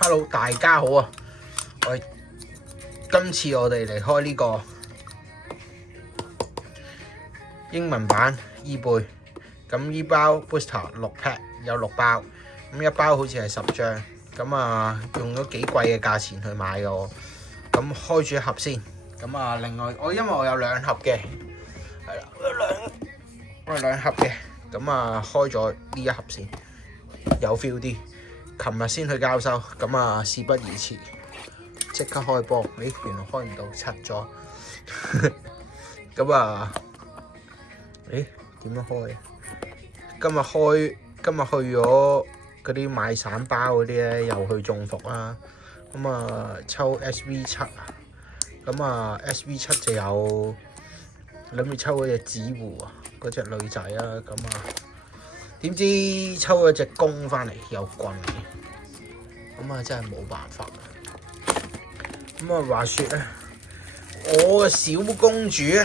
Hello， 大家好啊！今次我哋嚟開呢個英文版伊貝，咁依包 booster 6 pack 有6包，咁一包好似係10張，咁啊用咗幾貴嘅價錢去買嘅我，咁開住一盒先，咁啊另外因為我有2盒嘅，係啦，我有兩盒嘅，咁啊開咗呢一盒先，有 feel 啲。琴日先去交收，咁啊事不宜遲，即刻開波。咦，原來開唔到，拆咗。咁啊，誒點樣開？今日去咗嗰啲買散包嗰啲咧，又去中伏啦。咁啊抽 SV7啊，咁啊 SV7就有諗住抽嗰隻紙糊啊，嗰隻女仔啦，咁啊。點知抽咗隻公翻嚟有棍嘅，咁啊真係冇辦法。咁啊話説咧，我嘅小公主咧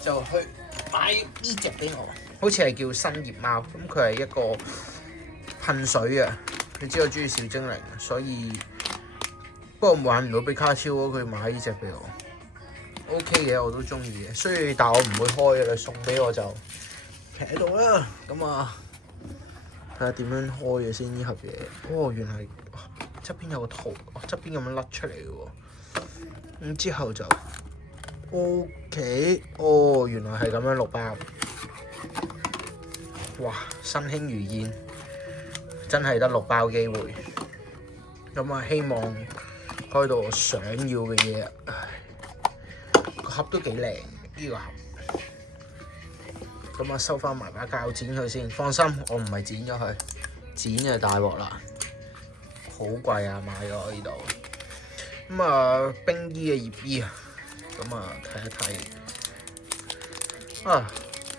就去買呢隻俾我，好似係叫新葉貓，咁佢係一個噴水啊。你知我中意小精靈，所以不過玩唔到比卡超咯，佢買呢隻俾我 ，OK 嘅，我都中意嘅。所以但係我唔會開嘅，你送俾我就喺度啦，咁啊睇下點樣開嘅先呢盒嘢。哦，原來側邊有個圖，側邊咁樣甩出嚟嘅喎。咁之後就 OK， 哦，原來係咁樣6包。哇，身輕如燕，真係得6包機會。咁啊，希望開到我想要嘅嘢。個盒都幾靚，呢個盒。咁啊，收翻埋把鉸剪佢先，放心，我唔係剪咗佢，剪就大鑊啦，好貴啊，買咗呢度。咁啊，冰衣嘅葉衣啊，咁啊睇一睇。啊，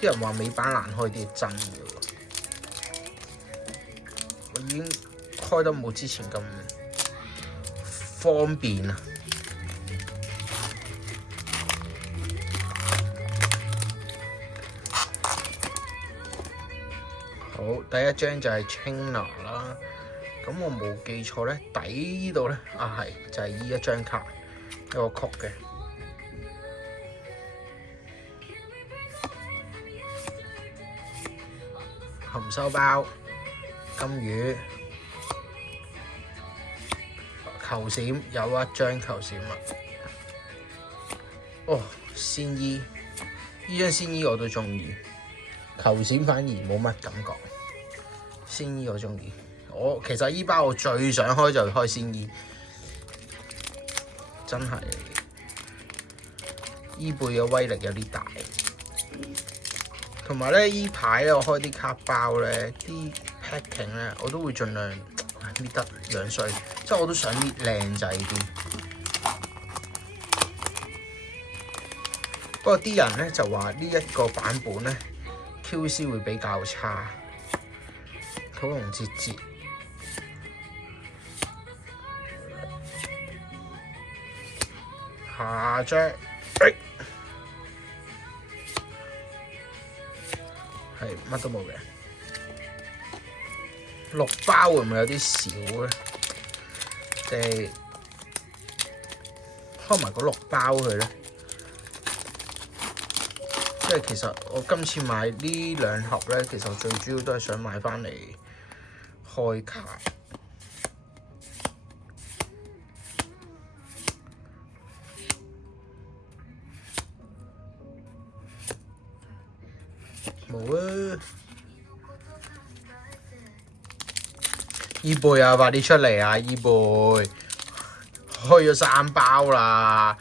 啲人話美版難開啲係真嘅喎，我已經開得冇之前咁方便啊。好，第一張就係 China 啦，咁我冇記錯咧，底呢度咧係就係呢一張卡，一個曲嘅含收包、金魚、球閃，有一張球閃啊！哦，仙衣，呢張仙衣我都中意。球閃反而冇乜感覺，仙衣我中意。其實依包我最想開就開仙衣，真係伊貝嘅威力有啲大。同埋咧，依排咧我開啲卡包咧，啲 packing 咧我都會盡量搣得樣衰，即係我都想搣靚仔啲。不過啲人咧就話呢一個版本咧， QC 會比較差，土龍節節。下張係乜都冇嘅，6包會唔會有啲少咧？即係開埋嗰6包佢咧。即係其實我今次買呢2盒咧，其實最主要都係想買翻嚟開卡。冇啊！伊貝啊，快啲出嚟啊！伊貝開咗3包啦。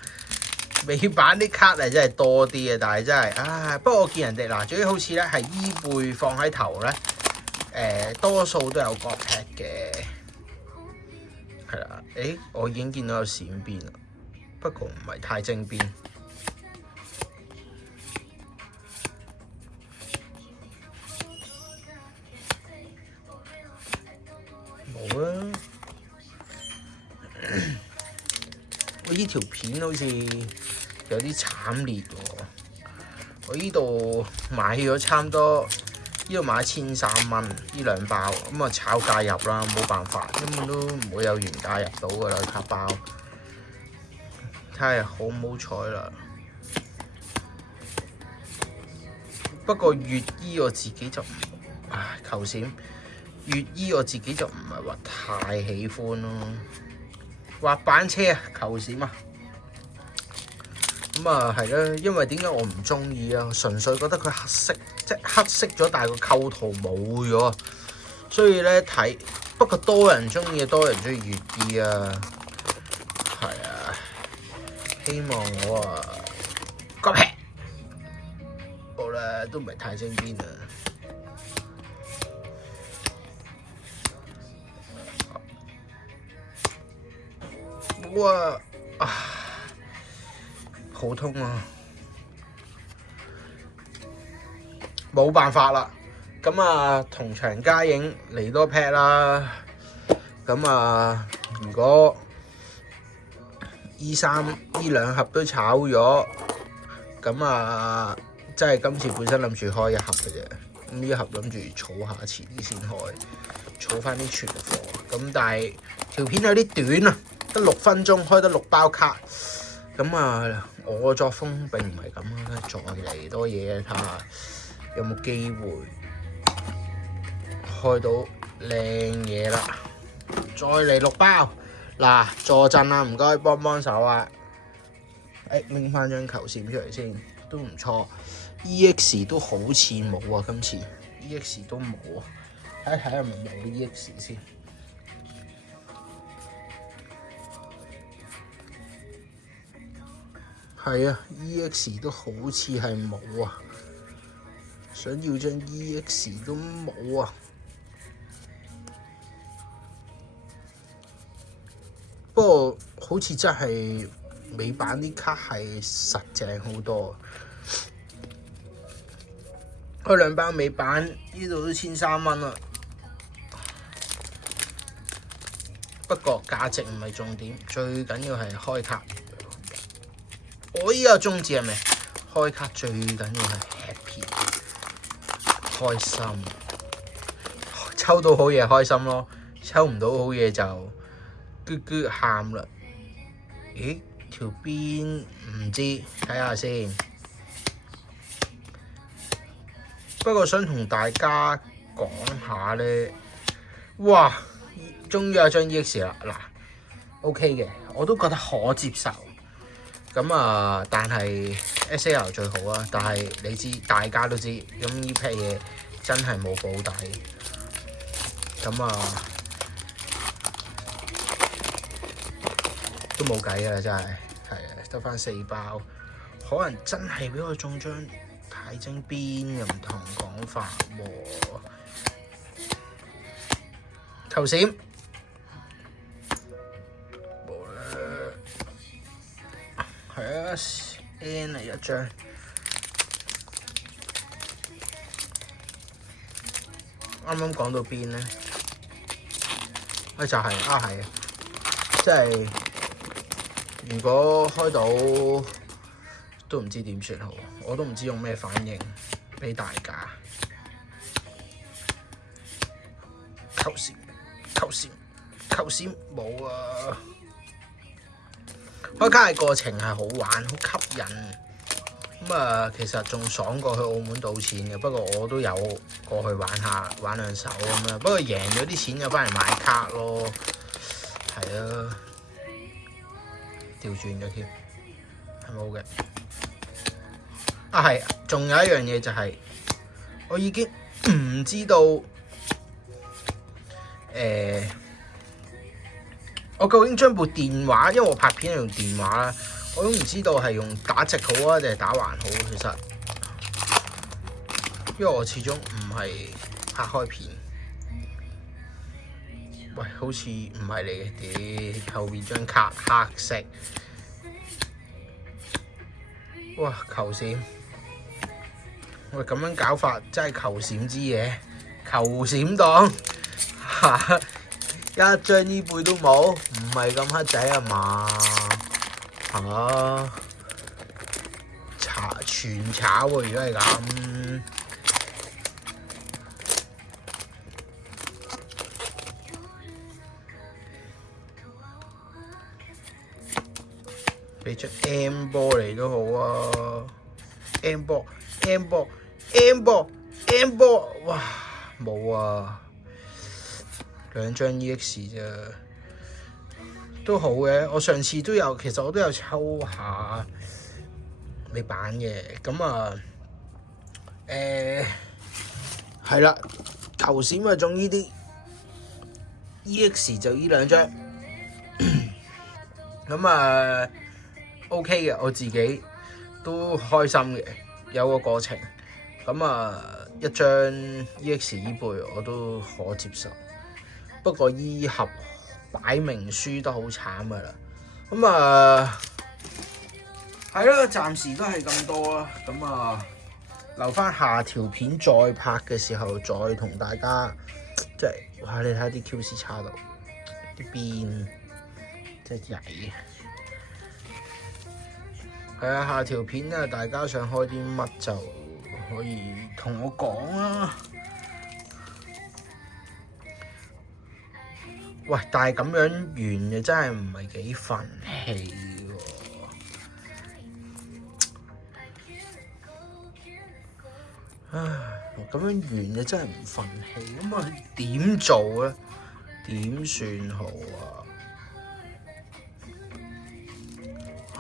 美版啲卡係真係多啲嘅，但係真係，不過我見人哋嗱，最好似咧係伊貝放喺頭咧，多數都有個 pack 嘅，係啦。我已經見到有閃邊啦，不過唔係太正邊。冇啊！我呢條片好似有啲慘烈喎，我呢度買咗差唔多呢度買1300蚊，呢兩包，咁啊炒價入啦，冇辦法，根本都唔會有原價入到噶啦卡包。睇下好唔好彩啦。不過粵衣我自己就球閃，粵衣我自己就唔係話太喜歡咯。滑板車啊，球閃啊，咁啊係啦，因為點解我唔中意啊？純粹覺得佢黑色，即係黑色咗，但係個構圖冇咗，所以咧睇。不過多人中意，多人中意粵衣啊，係啊，希望我個皮好啦，都唔係太精邊啊。哇好痛啊！冇辦法啦，咁啊同場加映嚟多 pack 啦。咁啊，如果E3呢兩盒都炒咗，咁啊，即係今次本身諗住開一盒嘅啫。咁呢一盒諗住儲下遲啲先開，儲翻啲存貨。咁但係條片有啲短啊，得6分鐘，開得6包卡。咁啊，我嘅作風並唔係咁啦，再嚟多嘢睇下有冇機會開到靚嘢啦。再嚟6包，嗱坐陣啊，唔該幫幫手啊！拎翻張球閃出嚟先，都唔錯。EX 都好似冇啊，今次 EX 都冇啊，睇下係咪冇 EX 先。係啊 ，EX 都好似係冇啊，想要張 EX 都冇啊。不過好似真係美版啲卡係實淨好多。開兩包美版，呢度都1300蚊啦。不過價值唔係重點，最緊要係開卡。我依個宗旨係咩？開卡最緊要係 happy， 開心。抽到好嘢開心咯，抽唔到好嘢就喊啦。咦？條邊唔知，睇下先。不過想同大家講下咧，哇！終於有張 EX 啦，嗱 ，OK 嘅，我都覺得可接受。咁啊，但係 SL 最好啊。但係你知，大家都知，咁呢批嘢真係冇保底。咁啊，都冇計啦，真係，係啊，得翻4包，可能真係俾我中張太精邊又唔同講法喎。球閃冇啦，係啊 ，N 嚟一張。啱啱講到邊咧？就係係啊，即係如果開到都唔知點算好，我都唔知用咩反應俾大家。球閃，球閃，球閃冇啊！開卡嘅過程係好玩，好吸引。咁啊，其實仲爽過去澳門賭錢嘅。不過我都有過去玩下，玩兩手咁樣。不過贏咗啲錢就翻嚟買卡咯。係啊，調轉咗添，係冇嘅。係，仲有一樣嘢就係，我已經唔知道，我究竟將部電話，因為我拍片係用電話啦，我都唔知道係用打直好啊，定係打橫好。其實，因為我始終唔係拍開片。喂，好似唔係嚟嘅，屌後面張卡黑色。哇，球閃！喂，咁樣搞法真係球閃之嘢，球閃檔嚇，一張呢背都冇，唔係咁黑仔啊嘛嚇，全炒喎！如果係咁，俾張 M 波嚟都好啊 ！M 波 M 波 M 波 M 波，哇冇啊！2張 EX 啫，都好嘅。我上次都有，其實我都有抽下你版嘅，咁啊係啦，頭先咪中呢啲 EX 就呢2張，咁啊 OK 嘅，我自己都開心嘅，有個過程。咁啊1張 EX 依背我都可接受，不過依盒擺明輸得好慘噶啦。咁啊係啦，暫時都係咁多啦。咁啊留翻下條片再拍嘅時候，再同大家即係哇！你睇下啲 QC 差到啲邊，真係曳。係啊，下條片啊，大家想開啲乜就可以同我講啦。喂，但係咁樣完嘅真係唔係幾憤氣喎。唉，咁樣完嘅真係唔憤氣，咁啊點做咧？點算好啊？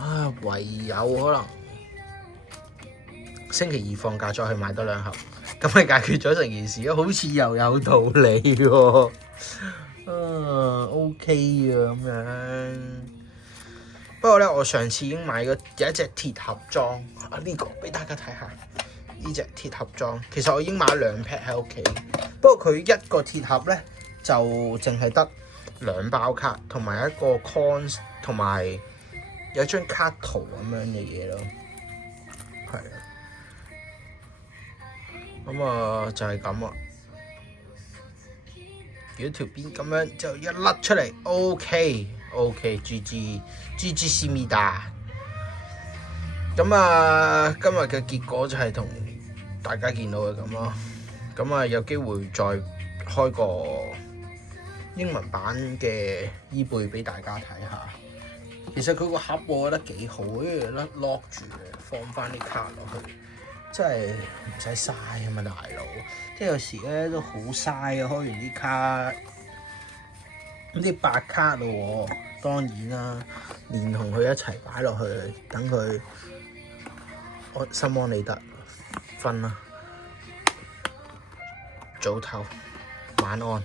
啊，唯有可能星期二放假再去買多2盒，咁咪解決咗成件事咯。好似又有道理喎。OK 啊咁樣。不過咧，我上次已經買咗有一隻鐵盒裝啊，呢個俾大家睇下。呢隻鐵盒裝，其實我已經買咗2 pack 喺屋企。不過佢一個鐵盒咧就淨係得2包卡，同埋一個 cons， 同埋有張卡圖咁樣嘅嘢咯。係啊，咁啊就係咁啊。如果條邊咁樣就一甩出嚟 ，OK，GG 思密達。咁啊，今日嘅結果就係同大家見到嘅咁咯。咁啊，有機會再開個英文版嘅依貝俾大家睇下。其實佢個盒我覺得幾好，因為甩 lock 住嘅，放翻啲卡落去，真係唔使嘥啊嘛，大佬。即係有時咧都好嘥啊，開完啲卡，咁啲白卡咯喎，當然啦，連同佢一齊擺落去，等佢心安理得，瞓啦，早唞，晚安。